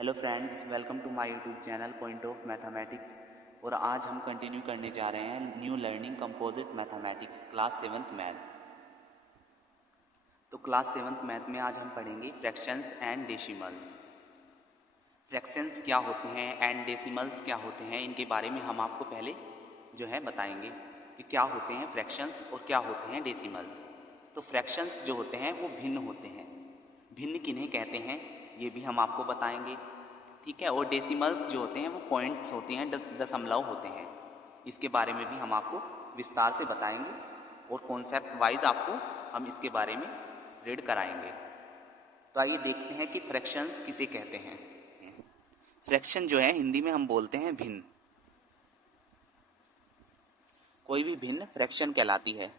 Hello friends, welcome to my YouTube channel point of mathematics. और आज हम continue करने जा रहे हैं new learning composite mathematics class 7th math. तो क्लास 7th मैथ में आज हम पढ़ेंगे फ्रैक्शंस एंड डेसिमल्स। फ्रैक्शंस क्या होते हैं एंड डेसिमल्स क्या होते हैं, इनके बारे में हम आपको पहले जो है बताएंगे कि क्या होते हैं फ्रैक्शंस और क्या होते हैं डेसिमल्स। तो फ्रैक्शंस जो होते हैं वो भिन्न होते हैं। भिन्न किन्हें कहते हैं ये भी हम आपको बताएंगे, ठीक है। और डेसिमल्स जो होते हैं वो पॉइंट्स होते हैं, दशमलव होते हैं। इसके बारे में भी हम आपको विस्तार से बताएंगे और कॉन्सेप्ट वाइज आपको हम इसके बारे में रीड कराएंगे। तो आइए देखते हैं कि फ्रैक्शंस किसे कहते हैं। फ्रैक्शन जो है हिंदी में हम बोलते हैं भिन्न। कोई भी भिन्न फ्रैक्शन कहलाती है,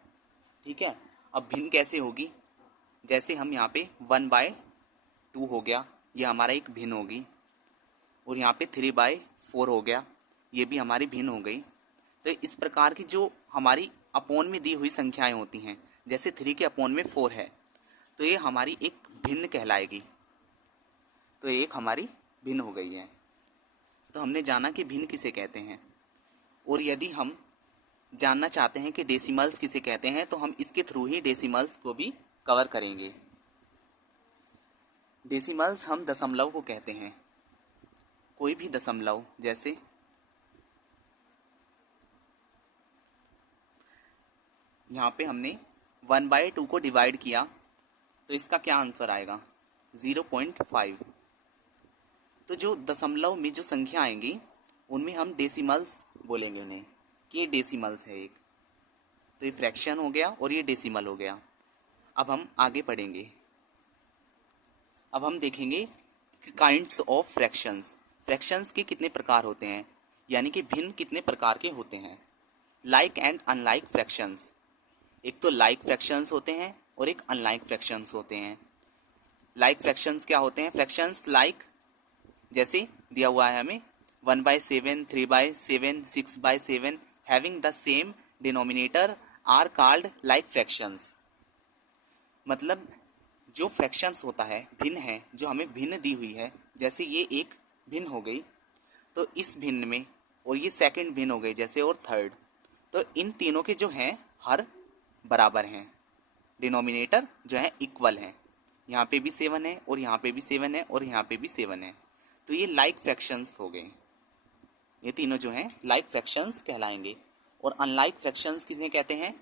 ठीक है। अब भिन्न कैसे होगी, जैसे हम यहाँ पे 1/2 हो गया, ये हमारा एक भिन्न होगी। और यहाँ पे 3/4 हो गया, ये भी हमारी भिन्न हो गई। तो इस प्रकार की जो हमारी अपोन में दी हुई संख्याएं होती हैं, जैसे 3 के अपोन में 4 है, तो ये हमारी एक भिन्न कहलाएगी। तो ये एक हमारी भिन्न हो गई है। तो हमने जाना कि भिन्न किसे कहते हैं। और यदि हम जानना चाहते हैं कि डेसिमल्स किसे कहते हैं, तो हम इसके थ्रू ही डेसिमल्स को भी कवर करेंगे। डेसिमल्स हम दशमलव को कहते हैं। कोई भी दशमलव, जैसे यहाँ पे हमने 1/2 को डिवाइड किया, तो इसका क्या आंसर आएगा 0.5। तो जो दशमलव में जो संख्या आएंगी उनमें हम डेसिमल्स बोलेंगे उन्हें कि ये डेसिमल्स है एक। तो ये फ्रैक्शन हो गया और ये डेसिमल हो गया। अब हम आगे पढ़ेंगे। अब हम देखेंगे काइंड्स ऑफ फ्रैक्शंस। फ्रैक्शंस के कितने प्रकार होते हैं, यानी कि भिन्न कितने प्रकार के होते हैं। Like and unlike fractions. एक तो लाइक फ्रैक्शंस होते हैं और एक अनलाइक फ्रैक्शंस होते हैं। लाइक फ्रैक्शंस क्या होते हैं, फ्रैक्शंस लाइक जैसे दिया हुआ है हमें 1/7, 3/7, 6/7 having the same denominator are called like fractions. मतलब जो फ्रैक्शंस होता है भिन्न है, जो हमें भिन्न दी हुई है, जैसे ये एक भिन्न हो गई, तो इस भिन्न में, और ये सेकंड भिन्न हो गई जैसे, और थर्ड, तो इन तीनों के जो हैं हर बराबर हैं, डिनोमिनेटर जो है इक्वल है। यहाँ पे भी 7 है और यहाँ पे भी 7 है और यहाँ पे भी 7 है। तो ये लाइक फ्रैक्शंस हो गए। ये तीनों जो हैं लाइक फ्रैक्शंस कहलाएंगे। और अनलाइक फ्रैक्शंस किसे कहते हैं,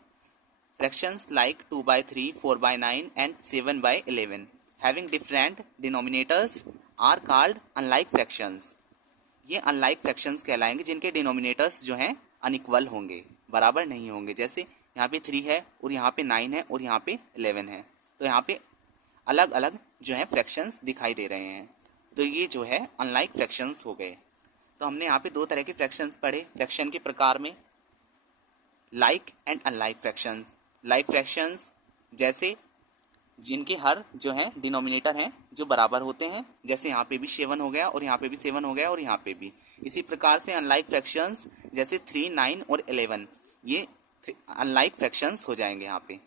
fractions like 2/3, 4/9 and 7/11 having different denominators are called unlike fractions. ये अनलाइक फ्रैक्शंस कहलाएंगे जिनके डिनोमिनेटर्स जो हैं अनइक्वल होंगे, बराबर नहीं होंगे। जैसे यहाँ पे 3 है और यहाँ पे 9 है और यहाँ पे 11 है, तो यहाँ पे अलग अलग जो है फ्रैक्शंस दिखाई दे रहे हैं। तो ये जो है अनलाइक फ्रैक्शंस हो गए। तो हमने यहाँ पे दो तरह के फ्रैक्शंस पढ़े फ्रैक्शन के प्रकार में, like and unlike fractions. Like fractions जैसे जिनके हर जो है डिनोमिनेटर हैं जो बराबर होते हैं, जैसे यहाँ पे भी 7 हो गया और यहाँ पे भी 7 हो गया और यहाँ पे भी। इसी प्रकार से अनलाइक फ्रैक्शंस जैसे 3, 9 और 11, ये अनलाइक फ्रैक्शंस हो जाएंगे। यहाँ पे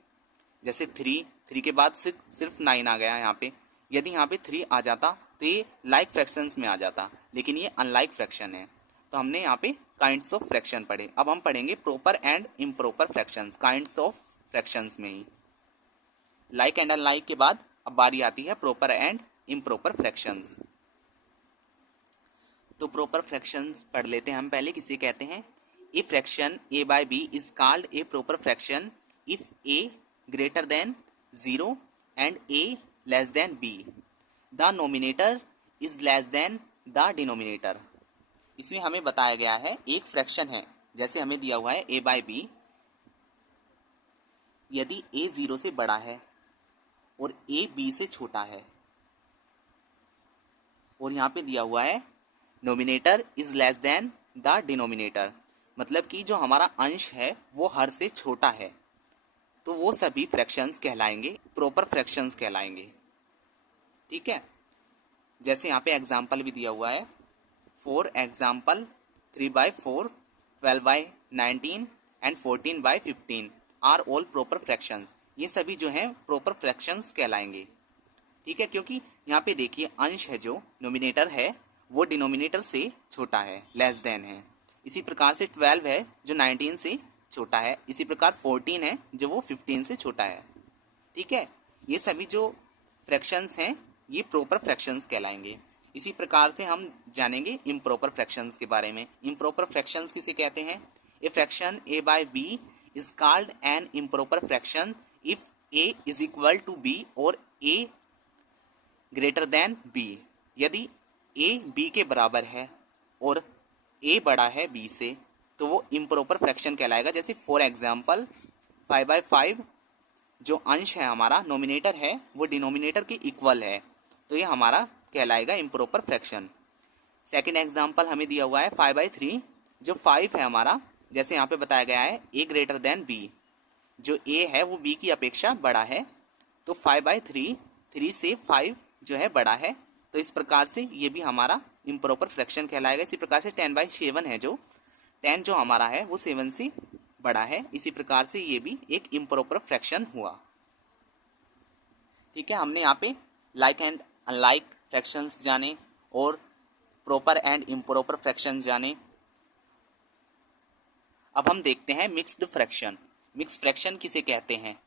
जैसे 3 के बाद सिर्फ 9 आ गया यहाँ पे। यदि यहाँ पे 3 आ जाता तो ये लाइक फ्रैक्शंस में आ जाता, लेकिन ये अनलाइक फ्रैक्शन है। तो हमने यहाँ पे काइंड्स ऑफ फ्रैक्शन पढ़े। अब हम पढ़ेंगे proper and improper fractions, kinds of fractions में ही। लाइक एंड अनलाइक के बाद अब बारी आती है प्रॉपर एंड इम्प्रॉपर फ्रैक्शंस। तो प्रॉपर फ्रैक्शंस पढ़ लेते हैं हम पहले, किसे कहते हैं। A fraction a/b is called a proper fraction if a greater than 0 and a less than b, the nominator is less than the denominator. इसमें हमें बताया गया है एक फ्रैक्शन है, जैसे हमें दिया हुआ है a/b, यदि a 0 से बड़ा है और a b से छोटा है, और यहाँ पे दिया हुआ है nominator is less than the denominator, मतलब कि जो हमारा अंश है वो हर से छोटा है, तो वो सभी फ्रैक्शंस कहलाएंगे, प्रॉपर फ्रैक्शंस कहलाएंगे, ठीक है। जैसे यहाँ पे एग्जाम्पल भी दिया हुआ है, for example 3/4, 12/19 and 14/15 are all proper fractions. ये सभी जो हैं प्रॉपर फ्रैक्शंस कहलाएंगे। ठीक है, क्योंकि यहाँ पे देखिए अंश है जो नोमिनेटर है वो डिनोमिनेटर से छोटा है, लेस देन है। इसी प्रकार से 12 है जो 19 से छोटा है, इसी प्रकार 14 है जो वो 15 से छोटा है। ठीक है, ये सभी जो फ्रैक्शंस हैं ये प्रॉपर फ्रैक्शंस कहलाएंगे। इसी प्रकार से हम जानेंगे इम्प्रॉपर फ्रैक्शंस के बारे में। इम्प्रॉपर फ्रैक्शंस किसे कहते हैं? A fraction a by b is called an improper fraction if a is equal to b और a ग्रेटर देन b। यदि a b के बराबर है और a बड़ा है b से तो वो इम्प्रॉपर फ्रैक्शन कहलाएगा। जैसे फॉर एग्जाम्पल 5/5 जो अंश है हमारा नोमिनेटर है वो डिनोमिनेटर के इक्वल है, तो ये हमारा कहलाएगा इम्प्रॉपर फ्रैक्शन। सेकंड एग्जाम्पल हमें दिया हुआ है 5/3 जो 5 है हमारा, जैसे यहाँ पे बताया गया है a ग्रेटर देन b, जो a है वो b की अपेक्षा बड़ा है, तो 5/3 3 से 5 जो है बड़ा है, तो इस प्रकार से ये भी हमारा इम्प्रॉपर फ्रैक्शन कहलाएगा। इसी प्रकार से 10/7 है जो 10 जो हमारा है वो 7 से बड़ा है, इसी प्रकार से ये भी एक इम्प्रॉपर फ्रैक्शन हुआ। ठीक है, हमने यहाँ पे लाइक एंड अनलाइक फ्रैक्शंस जाने और प्रॉपर एंड इम्प्रॉपर फ्रैक्शंस जाने। अब हम देखते हैं मिक्स्ड फ्रैक्शन। मिक्स्ड फ्रैक्शन किसे कहते हैं?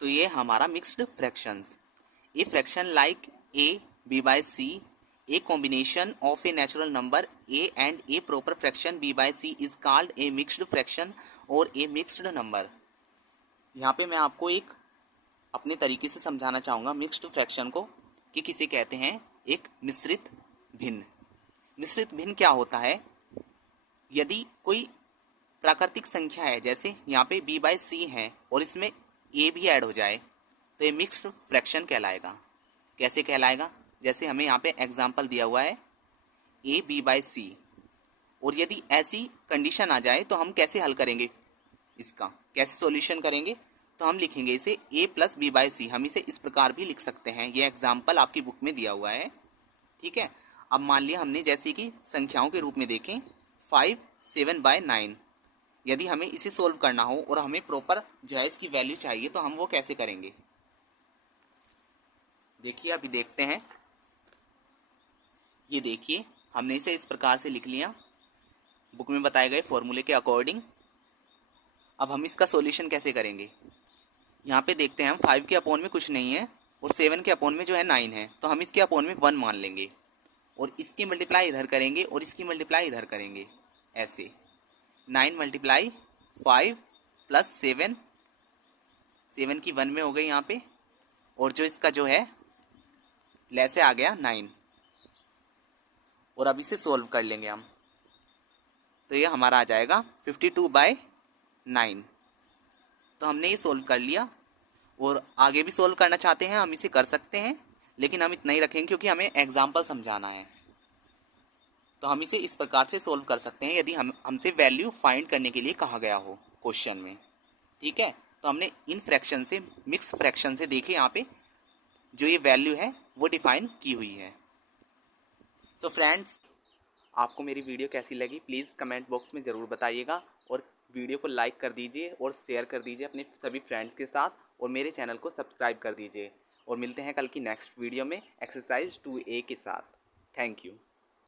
तो ये हमारा mixed fractions. A fraction like a b by c, a combination of a natural number a and a proper fraction b by c is called a mixed fraction और a mixed number। यहाँ पे मैं आपको एक अपने तरीके से समझाना चाहूँगा मिक्स्ड फ्रैक्शन को कि किसे कहते हैं। एक मिश्रित भिन्न। मिश्रित भिन्न क्या होता है? यदि कोई प्राकृतिक संख्या है, जैसे यहाँ पे b by c है और इसमें a भी ऐड हो जाए तो ये मिक्स्ड फ्रैक्शन कहलाएगा। कैसे कहलाएगा? जैसे हमें यहाँ पे एग्जाम्पल दिया हुआ है a b by c, और यदि ऐसी कंडीशन आ जाए तो हम कैसे हल करेंगे, इसका कैसे सॉल्यूशन करेंगे? तो हम लिखेंगे इसे a plus b by c। हम इसे इस प्रकार भी लिख सकते हैं, ये एग्जाम्पल आपकी बुक में दिया हुआ है। ठीक है, अब मान लिया हमने जैसे कि संख्याओं के रूप में देखें 5 7/9, यदि हमें इसे सोल्व करना हो और हमें प्रॉपर जो है इसकी वैल्यू चाहिए तो हम वो कैसे करेंगे? देखिए अभी देखते हैं। ये देखिए हमने इसे इस प्रकार से लिख लिया बुक में बताए गए फॉर्मूले के अकॉर्डिंग। अब हम इसका सॉल्यूशन कैसे करेंगे? यहाँ पे देखते हैं हम 5 के अपॉन में कुछ नहीं है और 7 के अपॉन में जो है 9 है, तो हम इसके अपॉन में 1 मान लेंगे और इसकी मल्टीप्लाई इधर करेंगे और इसकी मल्टीप्लाई इधर करेंगे। ऐसे 9 × 5 प्लस 7 की 1 में हो गई यहाँ पे, और जो इसका जो है लेसे आ गया 9, और अब इसे सोल्व कर लेंगे हम, तो ये हमारा आ जाएगा 52/9। तो हमने ये सोल्व कर लिया, और आगे भी सोल्व करना चाहते हैं हम इसे कर सकते हैं, लेकिन हम इतना ही रखेंगे क्योंकि हमें एग्जाम्पल समझाना है। तो हम इसे इस प्रकार से सोल्व कर सकते हैं यदि हमसे वैल्यू फाइंड करने के लिए कहा गया हो क्वेश्चन में। ठीक है, तो हमने इन फ्रैक्शन से, मिक्स फ्रैक्शन से देखे यहाँ पे जो ये वैल्यू है वो डिफाइन की हुई है। सो फ्रेंड्स, आपको मेरी वीडियो कैसी लगी प्लीज़ कमेंट बॉक्स में ज़रूर बताइएगा, और वीडियो को लाइक कर दीजिए और शेयर कर दीजिए अपने सभी फ्रेंड्स के साथ, और मेरे चैनल को सब्सक्राइब कर दीजिए। और मिलते हैं कल की नेक्स्ट वीडियो में एक्सरसाइज 2A के साथ। Thank you.